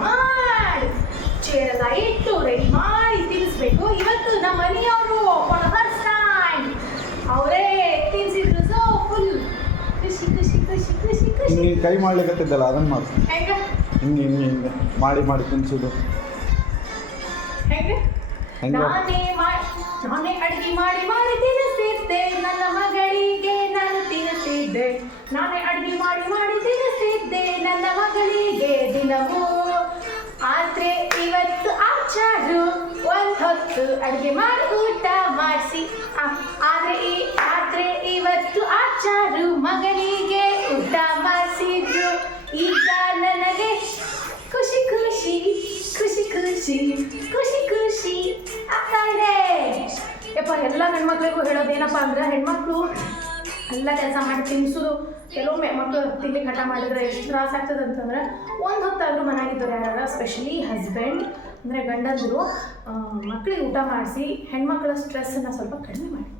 ಮಾಡಿ ಚೇರೆಲ್ಲ ಇಟ್ಟು ರೆಡಿ ಮಾಡಿ ತಿನ್ನಿಸ್ಬೇಕು. ಇವತ್ತು ನಮ್ಮ ಮನೆಯವರು ಫಾರ್ ದ ಫಸ್ಟ್ ಟೈಮ್ ಅವರೇ ತಿನ್ಸಿದ್ರು. ಸೊ ಫುಲ್ ಖುಷಿ ಖುಷಿ ಖುಷಿ ಖುಷಿ ಖುಷಿ. ನೀನು ಕೈ ಮಾಡ್ಲಿಕ್ಕತ್ತಿದ್ದಲ್ಲ ಅದನ್ನು ಮಾಡು. ಹೆಂಗೆ ಹಿಂಗೆ ಹಿಂಗೆ ಹಿಂಗೆ ಮಾಡಿ ತಿನ್ಸೋದು ಹೆಂಗೆ? ನಾನೇ ಅಡುಗೆ ಮಾಡಿ ತಿನ್ನಿಸ್ತಿದ್ದೆ ನನ್ನ ಮಗಳಿಗೆ, ನಾನು ತಿನ್ನಿಸ್ತಿದ್ದೆ. ನಾನೇ ಅಡುಗೆ ಮಾಡಿ ತಿನ್ನಿಸ್ತಿದ್ದೆ ನನ್ನ ಮಗಳಿಗೆ ದಿನವೂ. ಆದ್ರೆ ಇವತ್ತು ಆಚಾರು ಒಂದು ಹೊತ್ತು ಅಡುಗೆ ಮಾಡಿ ಊಟ ಮಾಡಿಸಿ. ಆದ್ರೆ ಇವತ್ತು ಆಚಾರು ಮಗನಿಗೆ ಊಟ ಮಾಡಿಸಿದ್ರು. ಈಗ ನನಗೆ ಖುಷಿ ಖುಷಿ ಖುಷಿ ಖುಷಿ ಖುಷಿ ಖುಷಿ ಆಗ್ತಾ ಇದೆ. ಯಪ್ಪ, ಎಲ್ಲ ಹೆಣ್ಮಕ್ಳಿಗೂ ಹೇಳೋದೇನಪ್ಪ ಅಂದ್ರೆ, ಹೆಣ್ಮಕ್ಳು ಎಲ್ಲ ಕೆಲಸ ಮಾಡಿ ತಿನ್ನಿಸೋದು. ಕೆಲವೊಮ್ಮೆ ಮಕ್ಕಳು ತಿನ್ಲಿಕ್ಕೆ ಹಠ ಮಾಡಿದ್ರೆ ಎಷ್ಟು ತ್ರಾಸ ಆಗ್ತದೆ ಅಂತಂದ್ರೆ, ಒಂದು ಹೊತ್ತಾದರೂ ಮನೆಯಾಗಿದ್ದವ್ರು ಯಾರು, ಸ್ಪೆಷಲಿ ಹಸ್ಬೆಂಡ್ ಅಂದರೆ ಗಂಡಂದರು, ಮಕ್ಕಳಿಗೆ ಊಟ ಮಾಡಿಸಿ ಹೆಣ್ಮಕ್ಳ ಸ್ಟ್ರೆಸ್ಸನ್ನು ಸ್ವಲ್ಪ ಕಡಿಮೆ ಮಾಡಿ.